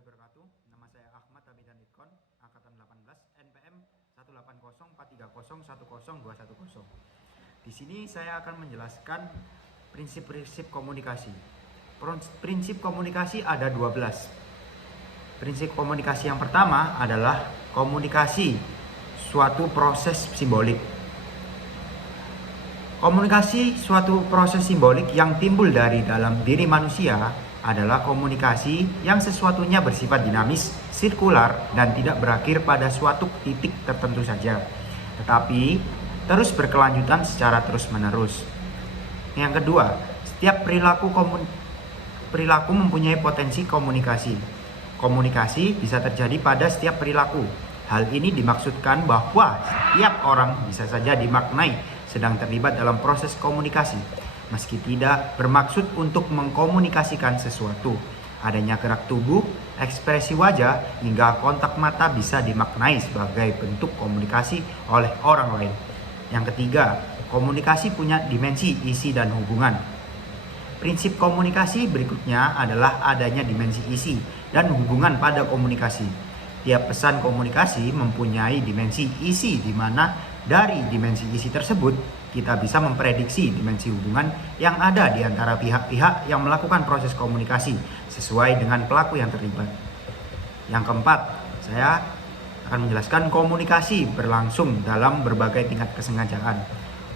warahmatullahi wabarakatuh. Nama saya Ahmad Abidan Itkon, angkatan 18, NPM 18040101210. Di sini saya akan menjelaskan prinsip-prinsip komunikasi. Prinsip komunikasi ada 12. Prinsip komunikasi yang pertama adalah komunikasi suatu proses simbolik. Komunikasi suatu proses simbolik yang timbul dari dalam diri manusia adalah komunikasi yang sesuatunya bersifat dinamis, sirkular, dan tidak berakhir pada suatu titik tertentu saja, tetapi terus berkelanjutan secara terus-menerus. Yang kedua, setiap perilaku mempunyai potensi komunikasi. Komunikasi bisa terjadi pada setiap perilaku. Hal ini dimaksudkan bahwa setiap orang bisa saja dimaknai sedang terlibat dalam proses komunikasi, meski tidak bermaksud untuk mengkomunikasikan sesuatu. Adanya gerak tubuh, ekspresi wajah, hingga kontak mata bisa dimaknai sebagai bentuk komunikasi oleh orang lain. Yang ketiga, komunikasi punya dimensi isi dan hubungan. Prinsip komunikasi berikutnya adalah adanya dimensi isi dan hubungan pada komunikasi. Tiap pesan komunikasi mempunyai dimensi isi, di mana dari dimensi isi tersebut kita bisa memprediksi dimensi hubungan yang ada di antara pihak-pihak yang melakukan proses komunikasi sesuai dengan pelaku yang terlibat. Yang keempat, saya akan menjelaskan komunikasi berlangsung dalam berbagai tingkat kesengajaan.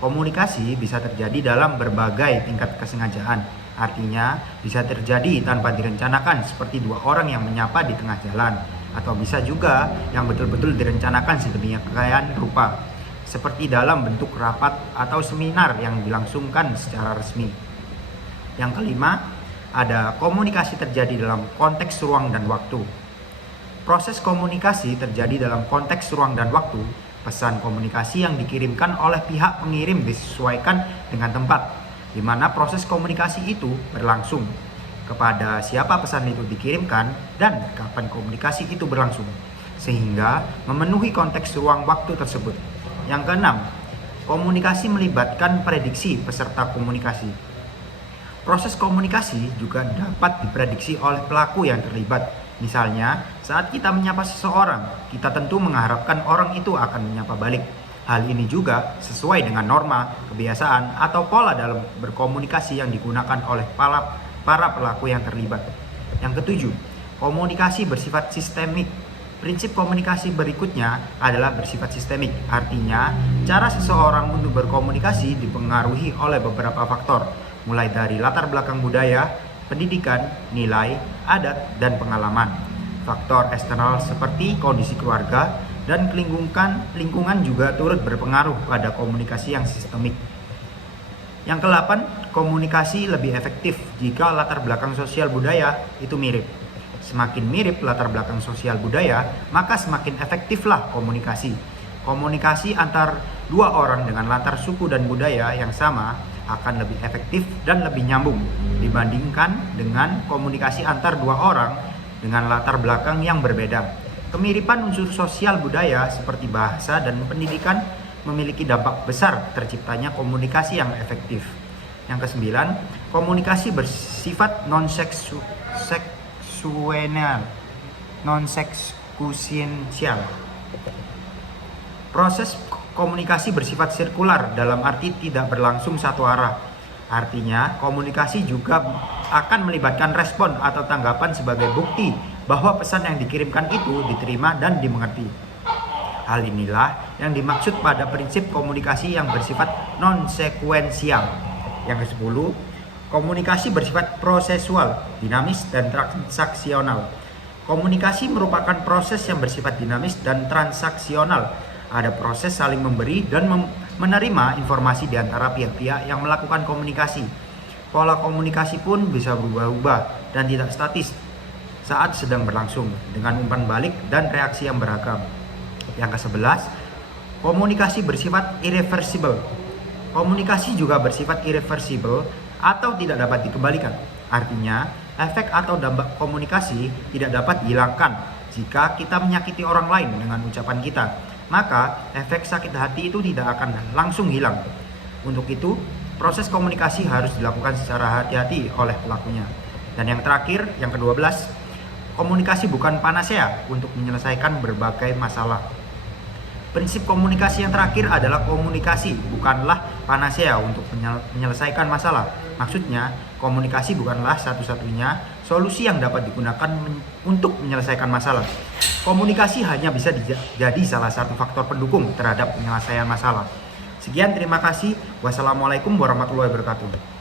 Komunikasi bisa terjadi dalam berbagai tingkat kesengajaan. Artinya bisa terjadi tanpa direncanakan, seperti dua orang yang menyapa di tengah jalan, atau bisa juga yang betul-betul direncanakan sedemikian rupa, seperti dalam bentuk rapat atau seminar yang dilangsungkan secara resmi. Yang kelima, ada komunikasi terjadi dalam konteks ruang dan waktu. Proses komunikasi terjadi dalam konteks ruang dan waktu. Pesan komunikasi yang dikirimkan oleh pihak pengirim disesuaikan dengan tempat di mana proses komunikasi itu berlangsung, kepada siapa pesan itu dikirimkan, dan kapan komunikasi itu berlangsung, sehingga memenuhi konteks ruang waktu tersebut. Yang keenam, komunikasi melibatkan prediksi peserta komunikasi. Proses komunikasi juga dapat diprediksi oleh pelaku yang terlibat. Misalnya, saat kita menyapa seseorang, kita tentu mengharapkan orang itu akan menyapa balik. Hal ini juga sesuai dengan norma, kebiasaan, atau pola dalam berkomunikasi yang digunakan oleh para pelaku yang terlibat. Yang ketujuh, komunikasi bersifat sistemik. Prinsip komunikasi berikutnya adalah bersifat sistemik, artinya cara seseorang untuk berkomunikasi dipengaruhi oleh beberapa faktor, mulai dari latar belakang budaya, pendidikan, nilai, adat, dan pengalaman. Faktor eksternal seperti kondisi keluarga dan lingkungan juga turut berpengaruh pada komunikasi yang sistemik. Yang kedelapan, komunikasi lebih efektif jika latar belakang sosial budaya itu mirip. Semakin mirip latar belakang sosial budaya, maka semakin efektiflah komunikasi. Komunikasi antar dua orang dengan latar suku dan budaya yang sama akan lebih efektif dan lebih nyambung dibandingkan dengan komunikasi antar dua orang dengan latar belakang yang berbeda. Kemiripan unsur sosial budaya seperti bahasa dan pendidikan memiliki dampak besar terciptanya komunikasi yang efektif. Yang kesembilan, komunikasi bersifat non-sequential. Proses komunikasi bersifat sirkular dalam arti tidak berlangsung satu arah. Artinya, komunikasi juga akan melibatkan respon atau tanggapan sebagai bukti bahwa pesan yang dikirimkan itu diterima dan dimengerti. Hal inilah yang dimaksud pada prinsip komunikasi yang bersifat non-sekuensial. Yang ke-10, komunikasi bersifat prosesual, dinamis, dan transaksional. Komunikasi merupakan proses yang bersifat dinamis dan transaksional. Ada proses saling memberi dan menerima informasi di antara pihak-pihak yang melakukan komunikasi. Pola komunikasi pun bisa berubah-ubah dan tidak statis saat sedang berlangsung, dengan umpan balik dan reaksi yang beragam. Yang ke-11, komunikasi bersifat irreversible. Komunikasi juga bersifat irreversible atau tidak dapat dikembalikan. Artinya, efek atau dampak komunikasi tidak dapat dihilangkan. Jika kita menyakiti orang lain dengan ucapan kita, maka efek sakit hati itu tidak akan langsung hilang. Untuk itu, proses komunikasi harus dilakukan secara hati-hati oleh pelakunya. Dan yang terakhir, yang ke-12, Komunikasi bukan panacea untuk menyelesaikan berbagai masalah. Prinsip komunikasi yang terakhir adalah komunikasi bukanlah panacea untuk menyelesaikan masalah. Maksudnya, komunikasi bukanlah satu-satunya solusi yang dapat digunakan untuk menyelesaikan masalah. Komunikasi hanya bisa jadi salah satu faktor pendukung terhadap penyelesaian masalah. Sekian, terima kasih. Wassalamualaikum warahmatullahi wabarakatuh.